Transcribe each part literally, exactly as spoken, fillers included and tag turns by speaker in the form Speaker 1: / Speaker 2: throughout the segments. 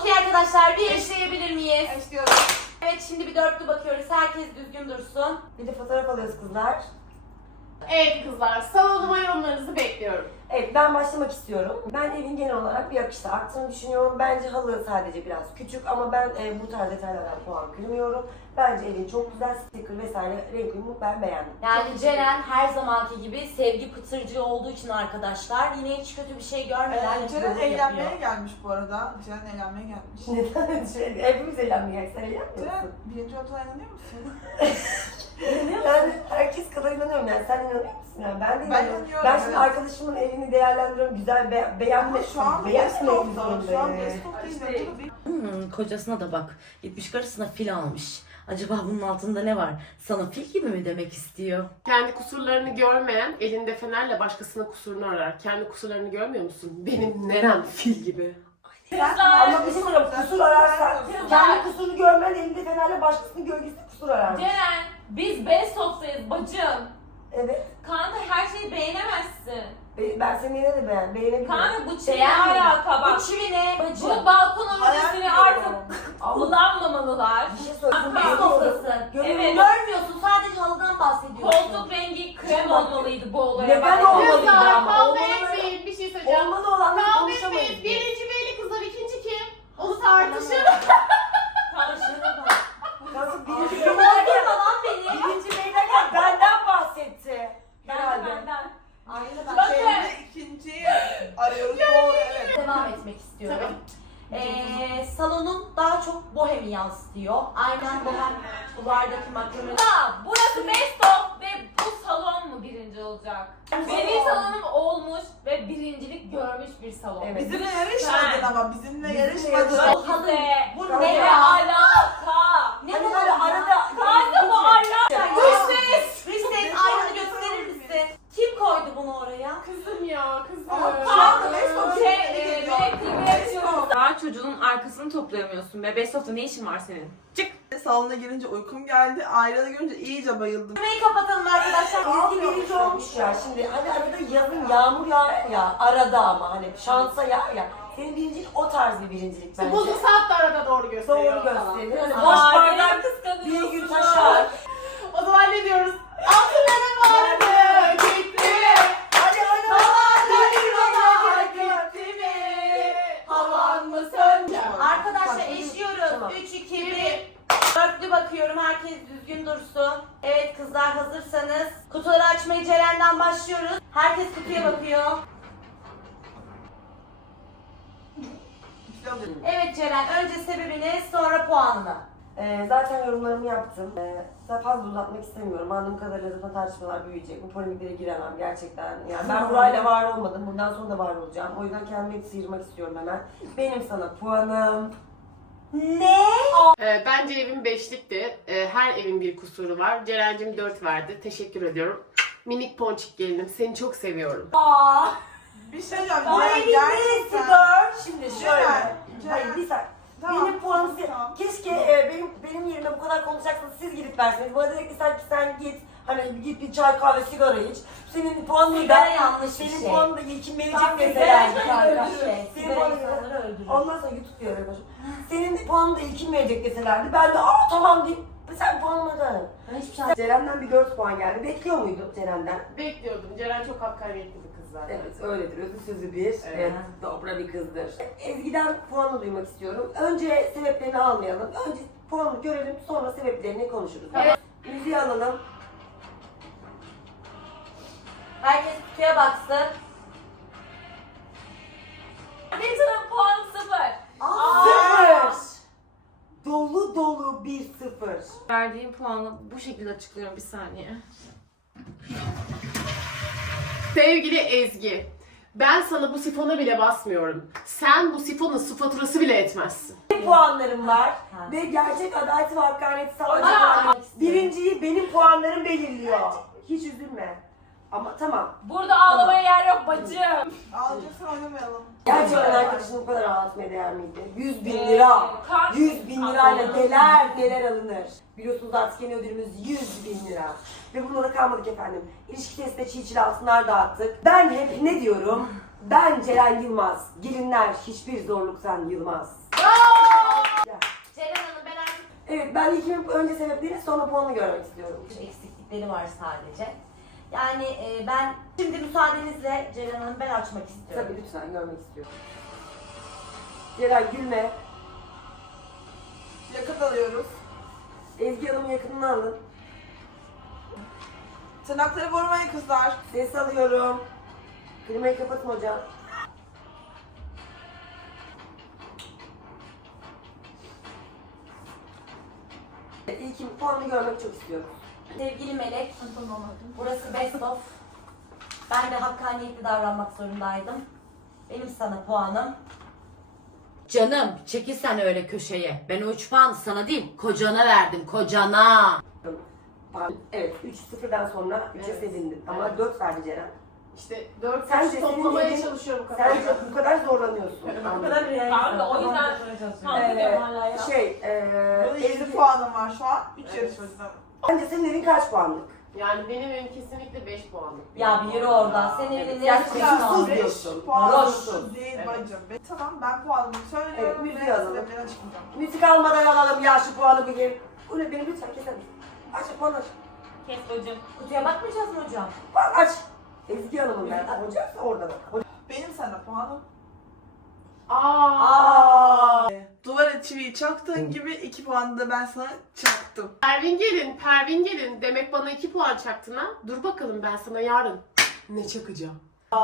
Speaker 1: Okey arkadaşlar, bir eşleyebilir miyiz?
Speaker 2: Eşliyorum.
Speaker 1: Evet, şimdi bir dörtlü bakıyoruz. Herkes düzgün dursun.
Speaker 3: Bir de fotoğraf alıyoruz kızlar.
Speaker 2: Evet kızlar, salonuma yorumlarınızı bekliyorum.
Speaker 3: Evet, ben başlamak istiyorum. Ben evin genel olarak bir akışta aktığını düşünüyorum. Bence halı sadece biraz küçük ama ben e, bu tarz detaylardan puan kırmıyorum. Bence evin çok güzel, sticker vesaire renk uyumu ben beğendim.
Speaker 1: Yani Ceren her zamanki gibi sevgi pıtırcığı olduğu için arkadaşlar yine hiç kötü bir şey görmeden
Speaker 4: Ee, Ceren
Speaker 1: yorum
Speaker 4: eğlenmeye
Speaker 1: yapıyor.
Speaker 4: gelmiş bu arada. Ceren eğlenmeye gelmiş.
Speaker 3: Neden? Şey, hepimiz eğlenmeye sen eğlenmiyor
Speaker 4: Ceren,
Speaker 3: musun?
Speaker 4: birinci olduğuna inanıyor musun?
Speaker 3: Ben herkes kadar inanıyorum yani. Sen inanıyor musun? Yani ben de
Speaker 4: Ben
Speaker 3: inanıyorum.
Speaker 4: inanıyorum,
Speaker 3: Ben şimdi
Speaker 4: evet.
Speaker 3: arkadaşımın evini değerlendiriyorum. Güzel, be beğenme,
Speaker 4: Ama şu an
Speaker 3: beğenme
Speaker 4: best of.
Speaker 3: zorundayım.
Speaker 4: Şu an best of değil.
Speaker 2: İşte-
Speaker 4: Burada bir-
Speaker 5: Hmm, kocasına da bak. Gitmiş karısına fil almış. Acaba bunun altında ne var? Sana fil gibi mi demek istiyor?
Speaker 2: Kendi kusurlarını görmeyen elinde fenerle başkasının kusurunu arar. Kendi kusurlarını görmüyor musun? Benim nerem fil gibi.
Speaker 3: Ama bir şey söyleyeyim, kusur ararsan, kendi kusurunu görmen elinde fenerle başkasının gölgesinde kusur arar.
Speaker 6: Ceren, biz best of'tayız bacım.
Speaker 3: Evet.
Speaker 6: Kanka her şeyi beğenemezsin.
Speaker 3: Be- Ben seni yine de beğen, beğenebilirim.
Speaker 6: Kanka bu çivi ne
Speaker 1: Beğenmedim.
Speaker 6: alaka bak.
Speaker 1: Bu çivi ne bacım?
Speaker 6: Bu balkon
Speaker 4: Hayal
Speaker 6: öncesini
Speaker 4: ediyorum.
Speaker 6: artık
Speaker 3: Ama
Speaker 6: kullanmamalılar.
Speaker 3: bir şey söyleyeyim.
Speaker 1: Best of'tasın.
Speaker 6: Evet.
Speaker 1: Görmüyorsun, sadece halıdan bahsediyorsun.
Speaker 6: Koltuk rengi krem olmalıydı bu olaya.
Speaker 3: Neden
Speaker 6: bak.
Speaker 3: olmalı?
Speaker 2: Kızlar
Speaker 3: ama,
Speaker 2: kavga
Speaker 3: olmalı.
Speaker 2: etmeyin, bir şey söyleyeceğim.
Speaker 3: Olmalı olanları
Speaker 2: Kavga
Speaker 3: konuşamayız.
Speaker 2: etmeyin. Birinci belli kızlar, ikinci kim? Onu tartışın.
Speaker 3: Nasıl birinci
Speaker 1: Bırakma
Speaker 3: beylerken,
Speaker 1: lan beni.
Speaker 3: birinci beylerken benden bahsetti.
Speaker 6: Benden
Speaker 3: Herhalde.
Speaker 6: benden.
Speaker 1: Aynen
Speaker 6: Bakın.
Speaker 4: Şeyde ikinciyi arıyoruz. Doğru, evet.
Speaker 1: Devam etmek istiyorum. Ee, salonun daha çok bohemi yansıtıyor. Aynen bohem duvardaki makyajı.
Speaker 6: Aa, burası best of ve bu salon mu birinci olacak? Benim salonum olmuş ve birincilik görmüş bir salon.
Speaker 3: Evet.
Speaker 4: Bizimle yarışmadın ama bizimle yarışmadın.
Speaker 3: yarışmadın.
Speaker 6: Bu halı.
Speaker 1: Bu
Speaker 6: Bu
Speaker 1: ne
Speaker 6: ne
Speaker 1: ya?
Speaker 6: alaka?
Speaker 1: Ne
Speaker 3: Hani
Speaker 1: bu
Speaker 3: böyle
Speaker 1: arada?
Speaker 3: arada...
Speaker 6: Kanka bu alaka.
Speaker 1: Rüstes! Rüstes aynını gösterir misin? Kim koydu bunu oraya?
Speaker 2: Kızım ya, kızım.
Speaker 4: Kanka best of
Speaker 6: Şey,
Speaker 4: şey
Speaker 6: e,
Speaker 4: geliyor.
Speaker 6: bilekliğimi açıyorum.
Speaker 7: Daha çocuğun arkasını toplayamıyorsun be. Best of'ta ne işin var senin? Çık!
Speaker 4: Salona girince uykum geldi. Ayranı görünce iyice bayıldım.
Speaker 1: Kamerayı kapatalım arkadaşlar.
Speaker 3: Ezgi birinci olmuş ya şimdi. Hani arada yazın yağmur yağar ya. Arada ama hani şansa yağar ya. Senin birincilik o tarz bir birincilik bence.
Speaker 2: Bozuk saat de arada doğru gösteriyor.
Speaker 3: Doğru gösterir. Hani
Speaker 1: Aa,
Speaker 3: boş
Speaker 1: beni
Speaker 3: bardak bir gün taşar.
Speaker 2: O zaman ne diyoruz? Altınlarım vardı, gitti.
Speaker 3: Hadi hadi hadi
Speaker 2: Gitti mi? Havan mı söndü?
Speaker 1: Arkadaşlar
Speaker 3: Tamam.
Speaker 1: eşiyoruz. üç, iki, bir. Dörtlü bakıyorum. Herkes düzgün dursun. Evet kızlar, hazırsanız kutuları açmayı Ceren'den başlıyoruz. Herkes kutuya bakıyor. Evet Ceren, önce sebebini, sonra puanını.
Speaker 3: Ee, zaten yorumlarımı yaptım. Ee, daha fazla uzatmak istemiyorum. Anladığım kadarıyla zaten tartışmalar büyüyecek. Bu polemiklere giremem gerçekten. Yani ben burayla var olmadım. Bundan sonra da var olacağım. O yüzden kendimi sıyırmak istiyorum hemen. Benim sana puanım...
Speaker 1: Ne?
Speaker 2: Ee, bence evim beşlikti. Ee, her evin bir kusuru var. Ceren'cim dört verdi. Teşekkür ediyorum. Minik ponçik gelinim. Seni çok seviyorum.
Speaker 1: Aa,
Speaker 4: Bir şey diyeceğim.
Speaker 1: o
Speaker 4: Ceren
Speaker 1: evin neresi
Speaker 4: gerçekten.
Speaker 1: dört?
Speaker 3: Şimdi şöyle.
Speaker 4: Ceren,
Speaker 3: Hayır
Speaker 4: Ceren.
Speaker 3: bir saniye.
Speaker 4: Tamam,
Speaker 3: Benim puanım...
Speaker 4: tamam.
Speaker 3: Keşke e, benim benim yerime bu kadar konuşacaksınız. Siz gidip verseniz. Bu arada dedik ki sen, sen git. Hani git bir çay kahve sigara iç. Senin puanını
Speaker 1: Sigara
Speaker 3: da...
Speaker 1: yanlış bir
Speaker 3: Senin
Speaker 1: şey.
Speaker 3: puanını da ilkin verecek
Speaker 1: Sigara
Speaker 3: deselerdi.
Speaker 1: öldürür.
Speaker 3: Senin
Speaker 1: Sigara
Speaker 3: puanını
Speaker 1: insanları öldürür.
Speaker 3: Ondan sonra YouTube diyor arkadaşım. Senin puanını da ilkin verecek deselerdi. Ben de aa tamam diyeyim. Sen puanımı da.
Speaker 1: Ben hiçbir şey
Speaker 3: Ceren'den bir dört puan geldi. Bekliyor muydun Ceren'den?
Speaker 2: Bekliyordum. Ceren çok hakkaniyetli bir kız zaten.
Speaker 3: Evet öyledir. Özü sözü bir. Evet.
Speaker 2: Evet.
Speaker 3: Dobra bir kızdır. Ezgi'den puanı duymak istiyorum. Önce sebeplerini almayalım. Önce puanı görelim, sonra sebeplerini konuşuruz.
Speaker 1: Evet.
Speaker 3: Müziği alalım.
Speaker 1: Herkes kutuya baksın.
Speaker 6: Benim puan sıfır.
Speaker 3: Sıfır. Dolu dolu bir sıfır.
Speaker 7: Verdiğim puanı bu şekilde açıklıyorum bir saniye.
Speaker 2: Sevgili Ezgi, ben sana bu sifona bile basmıyorum. Sen bu sifonun su faturası bile etmezsin.
Speaker 3: Benim puanlarım var.
Speaker 1: Ha.
Speaker 3: Ve gerçek adaleti ve hakkaniyeti
Speaker 1: Aa,
Speaker 3: sağlayacak. Birinciyi benim puanlarım belirliyor. Hiç üzülme. Ama tamam.
Speaker 6: Burada ağlamaya yer yok bacım.
Speaker 4: Ağlayacaksan oynamayalım.
Speaker 3: Gerçekten arkadaşını bu kadar ağlatmaya değer miydi? yüz bin lira.
Speaker 6: Kanka-
Speaker 3: yüz bin lirayla neler neler alınır. Biliyorsunuz artık yeni ödülümüz yüz bin lira. Ve bununla kalmadık efendim. İlişki testinde çiğ çil altınlar dağıttık. Ben hep ne diyorum? Ben Ceren Yılmaz. Gelinler hiçbir zorluktan yılmaz.
Speaker 6: Bravo.
Speaker 3: Evet, ben ilkimin önce sebepleri sonra puanını görmek istiyorum.
Speaker 1: Eksiklikleri var sadece. Yani e, ben şimdi müsaadenizle Ceren Hanım ben açmak istiyorum.
Speaker 3: Tabii lütfen görmek istiyorum. Ceren gülme.
Speaker 4: Yakın alıyoruz.
Speaker 3: Ezgi Hanım'ın yakınını alın.
Speaker 4: Tırnakları vurmayın kızlar.
Speaker 3: Ses alıyorum. Klimayı kapatın hocam. İlkin puanını görmek çok istiyorum.
Speaker 1: Sevgili Melek, burası best of. Ben de hakkaniyetli davranmak zorundaydım. Benim sana puanım.
Speaker 5: Canım çekil sen öyle köşeye. Ben o üç puanı sana değil kocana verdim kocana.
Speaker 3: Pardon. Evet, üç sıfırdan sonra üçe
Speaker 2: Evet.
Speaker 3: sevindin. Ama
Speaker 2: Evet.
Speaker 3: dört verdi Ceren.
Speaker 2: İşte dört
Speaker 3: Sen de
Speaker 2: yaş
Speaker 3: senin
Speaker 2: toplamaya
Speaker 3: dediğin-
Speaker 2: çalışıyorum kafamda.
Speaker 3: Sen bu kadar zorlanıyorsun.
Speaker 1: Bu kadar bir
Speaker 6: Kanka o yüzden kanka hala ya.
Speaker 3: Şey, eee
Speaker 4: Bunun yedi
Speaker 3: Ezgi,
Speaker 4: puanım var şu an. üç
Speaker 2: Evet.
Speaker 4: yarışmacıdan.
Speaker 3: bence senin evin kaç puanlık?
Speaker 2: Yani benim evim kesinlikle beş puanlık.
Speaker 1: Ya bir yürü oradan. Senin
Speaker 2: Evet.
Speaker 1: evinin
Speaker 3: Ya,
Speaker 1: neresi
Speaker 3: ya,
Speaker 1: kaldı?
Speaker 3: sus.
Speaker 4: beş
Speaker 3: diyorsun.
Speaker 4: puan
Speaker 3: Varoşsun.
Speaker 4: değil
Speaker 2: Evet.
Speaker 4: bacım. Be- Tamam ben puanımı söylüyorum.
Speaker 3: Evet, müziği
Speaker 4: ve
Speaker 3: alalım.
Speaker 4: sebepleri açıklayacağım.
Speaker 3: Müzik almadan alalım ya şu puanı bugün. Bu ne benim lütfen keser misin? Aç puan aç.
Speaker 6: Kes bacım.
Speaker 1: Kutuya bakmayacağız mı hocam?
Speaker 3: Puan aç. Ezgi Hanım'ın ben. Hocaysa orada bak.
Speaker 4: Benim sana puanım.
Speaker 2: Aa.
Speaker 3: Aa.
Speaker 4: Duvara çiviyi çaktığın gibi iki puanı da ben sana çaktım.
Speaker 2: Pervin gelin, Pervin gelin. Demek bana iki puan çaktın ha? Dur bakalım ben sana yarın ne çakacağım.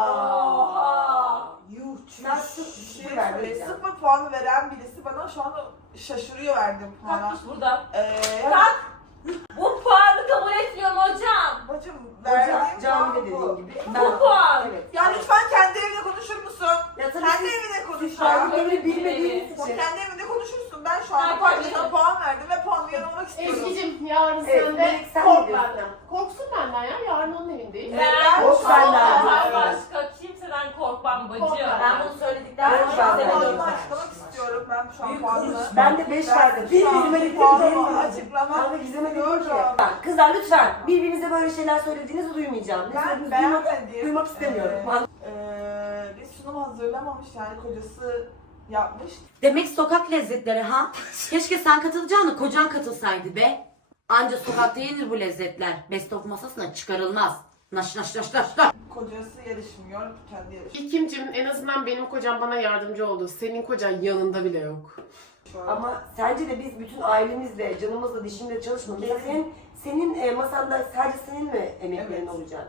Speaker 3: Oha. Yuh. Ben
Speaker 4: Şu
Speaker 3: sıfır
Speaker 4: şey
Speaker 3: sıfır verdim
Speaker 4: söyle,
Speaker 3: ya.
Speaker 4: sıfır puanı veren birisi bana şu anda şaşırıyor verdiğim puana.
Speaker 6: Kalkmış burada.
Speaker 4: Ee,
Speaker 6: Kalk. Bu puanı kabul etmiyorum hocam.
Speaker 4: Bacım
Speaker 3: Hoca
Speaker 4: verdiğim
Speaker 3: camide
Speaker 4: puan
Speaker 3: dediğin
Speaker 4: bu.
Speaker 3: gibi.
Speaker 6: Bu puan.
Speaker 3: Evet.
Speaker 4: Ya lütfen kendi evine konuşur musun?
Speaker 3: Ya tabii
Speaker 4: Kendi
Speaker 3: siz-
Speaker 4: evine konuş
Speaker 3: Siz
Speaker 4: ya.
Speaker 3: tarihleri bilmediğiniz
Speaker 4: Sen
Speaker 3: için.
Speaker 4: kendi evinde konuşursun. Ben şu anda
Speaker 6: Ay,
Speaker 4: paylaşına
Speaker 6: pardon.
Speaker 4: puan verdim ve puanımı yanılmak istiyorum.
Speaker 2: Ezgi'cim yarın
Speaker 3: Evet,
Speaker 2: sen de
Speaker 3: Melek, sen
Speaker 2: kork
Speaker 3: ne diyorsun?
Speaker 2: benden. Korksun benden ya, yarın onun evindeyiz.
Speaker 4: Evet,
Speaker 6: Ben
Speaker 3: Yok,
Speaker 6: şu
Speaker 3: benden
Speaker 6: an
Speaker 3: değil.
Speaker 6: başka kimseden korkmam bacım.
Speaker 2: Korkma.
Speaker 1: Ben bunu söyledikten
Speaker 3: Evet,
Speaker 1: sonra
Speaker 3: ben
Speaker 1: size
Speaker 3: de.
Speaker 1: de
Speaker 4: Puanımı
Speaker 1: döneceğim.
Speaker 4: açıklamak istiyorum ben şu an
Speaker 1: Büyük
Speaker 4: puanımı.
Speaker 1: konuşma.
Speaker 3: Ben de beş verdim. Bir
Speaker 4: şu an
Speaker 3: yüzüme dedim ki
Speaker 4: puanımı
Speaker 3: benim
Speaker 4: açıklamak
Speaker 3: Kanka Gizem'e dedim ki.
Speaker 4: istiyorum.
Speaker 3: Bak, kızlar lütfen birbirinize böyle şeyler söylediğinizi duymayacağım. Ne
Speaker 4: Ben
Speaker 3: söylediğinizi duymak,
Speaker 4: beğenmedim.
Speaker 3: duymak istemiyorum.
Speaker 4: Ee, ee, bir sunum hazırlamamış yani kocası yapmış.
Speaker 5: Demek sokak lezzetleri ha? Keşke sen katılacağını kocan katılsaydı be. Anca sokakta yenir bu lezzetler. Best of masasına çıkarılmaz. Naş naş naş naş naş.
Speaker 4: Kocası yarışmıyor, kendi yarışıyor.
Speaker 2: İlkimcim en azından benim kocam bana yardımcı oldu. Senin kocan yanında bile yok.
Speaker 3: Ama sence de biz bütün ailemizle, canımızla, dişimle çalışmamız. Senin, senin e, masanda sadece senin mi emeklerin
Speaker 4: Evet.
Speaker 3: olacak?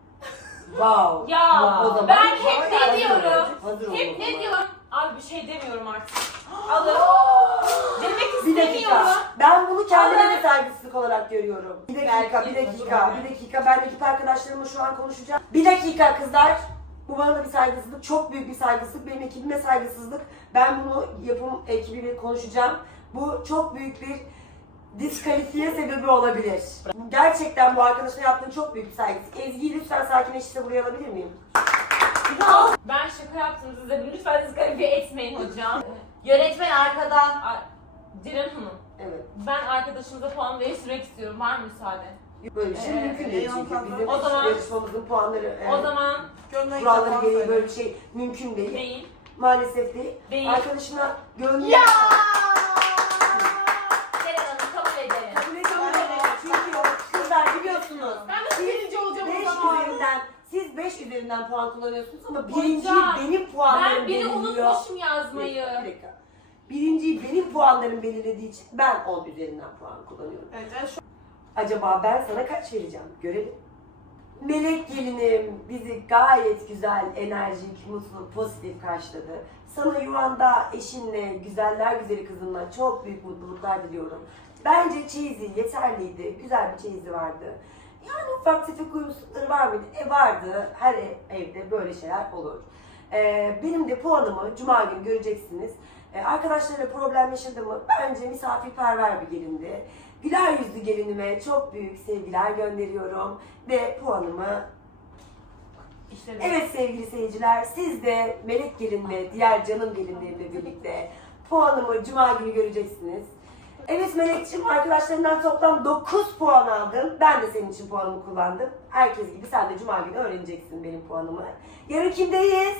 Speaker 3: Wow.
Speaker 6: Ya
Speaker 3: Wow. O zaman-
Speaker 6: ben hep ne
Speaker 3: Hazır
Speaker 6: diyorum?
Speaker 3: ol, hazır ol
Speaker 6: Hep
Speaker 3: o
Speaker 6: ne
Speaker 3: zaman.
Speaker 6: diyorum? Abi bir şey demiyorum artık. Alır. Demek
Speaker 3: Bir dakika.
Speaker 6: istemiyorum.
Speaker 3: Ben bunu kendime
Speaker 6: Ama-
Speaker 3: de saygısızlık olarak görüyorum. Bir dakika, bir dakika, bir dakika. Ben ekip arkadaşlarımla şu an konuşacağım. Bir dakika kızlar. Bu bana da bir saygısızlık. Çok büyük bir saygısızlık. Benim ekibime saygısızlık. Ben bunu yapım ekibiyle konuşacağım. Bu çok büyük bir diskalifiye sebebi olabilir. Gerçekten bu arkadaşına yaptığın çok büyük bir saygısızlık. Ezgi'yi lütfen sakinleştirse buraya alabilir miyim?
Speaker 6: Ben şaka yaptım size. Lütfen diskalifiye etmeyin hocam.
Speaker 1: Yönetmen arkadan.
Speaker 6: Ay, Ceren Hanım,
Speaker 3: Evet.
Speaker 6: ben arkadaşınıza puan değiştirmek istiyorum. Var mı müsaade?
Speaker 3: Böyle bir şey
Speaker 6: Ee,
Speaker 3: mümkün değil
Speaker 4: e,
Speaker 3: çünkü.
Speaker 4: o
Speaker 3: Bizim
Speaker 6: zaman-
Speaker 3: yarışmamızın puanları, e,
Speaker 6: O zaman
Speaker 4: Gönlüne
Speaker 3: kuralları
Speaker 4: giden
Speaker 3: gereği
Speaker 4: puan
Speaker 3: böyle bir
Speaker 4: söyle.
Speaker 3: şey mümkün değil.
Speaker 6: değil.
Speaker 3: Maalesef değil.
Speaker 6: Değil.
Speaker 3: Arkadaşına gönlü...
Speaker 2: Ya!
Speaker 1: Ceren Hanım kabul edelim.
Speaker 3: Kabul ediyorum. Çünkü kızlar biliyorsunuz.
Speaker 2: Ben nasıl birinci olacağım o
Speaker 3: beş
Speaker 2: zaman?
Speaker 3: üzerinden, siz beş üzerinden puan kullanıyorsunuz ama birinciyi
Speaker 6: Hocam,
Speaker 3: benim puanlarım
Speaker 6: Ben biri
Speaker 3: belirliyor.
Speaker 6: unutmuşum
Speaker 3: Bir
Speaker 6: yazmayı.
Speaker 3: dakika, bir dakika. Birinciyi benim puanlarım belirlediği için ben on üzerinden puan kullanıyorum.
Speaker 4: Evet, yani şu
Speaker 3: Acaba ben sana kaç vereceğim? Görelim. Melek gelinim bizi gayet güzel, enerjik, mutlu, pozitif karşıladı. Sana yuvanda eşinle, güzeller güzeli kızınla çok büyük mutluluklar diliyorum. Bence çeyizi yeterliydi, güzel bir çeyizi vardı. Yani ufak tefek uyumsuzlukları var mıydı? E vardı, her ev- evde böyle şeyler olur. Ee, benim de puanımı Cuma günü göreceksiniz. Ee, arkadaşlarıyla problem yaşadı mı? Bence misafirperver bir gelindi. Güler yüzlü gelinime çok büyük sevgiler gönderiyorum ve puanımı...
Speaker 6: İşte
Speaker 3: Evet sevgili seyirciler, siz de Melek Gelin ve diğer canım gelinlerimle birlikte puanımı Cuma günü göreceksiniz. Evet Melek'ciğim, arkadaşlarından toplam dokuz puan aldın. Ben de senin için puanımı kullandım. Herkes gibi sen de Cuma günü öğreneceksin benim puanımı. Yarın kimdeyiz?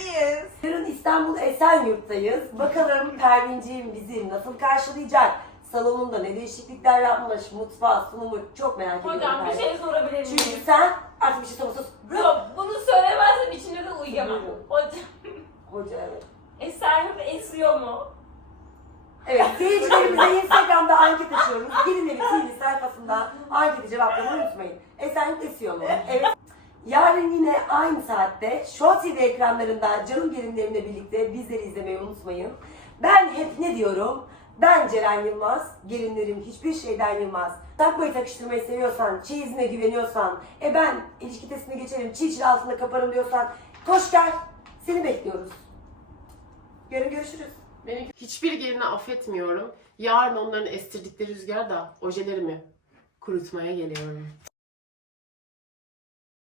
Speaker 4: bendeyiz.
Speaker 3: Yarın İstanbul Esenyurt'tayız. Bakalım Pervinciğim bizi nasıl karşılayacak? salonunda ne değişiklikler yapmış, mutfağı, sunumu çok merak ediyorum.
Speaker 6: Hocam bir şey sorabilir miyim?
Speaker 3: Çünkü sen artık bir şey sormasın.
Speaker 6: Yok, bunu söylemezsem içimde de uyuyamam.
Speaker 3: Buyurun.
Speaker 6: Hocam,
Speaker 3: Hoca evet.
Speaker 6: Eser hep esiyor mu?
Speaker 3: Evet, seyircilerimize Instagram'da anket açıyoruz. Gelin Evi T V sayfasında anketi cevaplamayı unutmayın. Esenlik esiyor mu? Evet. Yarın yine aynı saatte Show T V ekranlarında canım gelinlerimle birlikte bizleri izlemeyi unutmayın. Ben hep ne diyorum? Ben Ceren Yılmaz, gelinlerim hiçbir şeyden yılmaz. Takmayı takıştırmayı seviyorsan, çeyizine güveniyorsan, e ben ilişki testine geçerim, çiğ çil altında kaparım diyorsan, koş gel, seni bekliyoruz. Yarın görüşürüz.
Speaker 2: Beni hiçbir gelini affetmiyorum. Yarın onların estirdikleri rüzgara da ojelerimi kurutmaya geliyorum.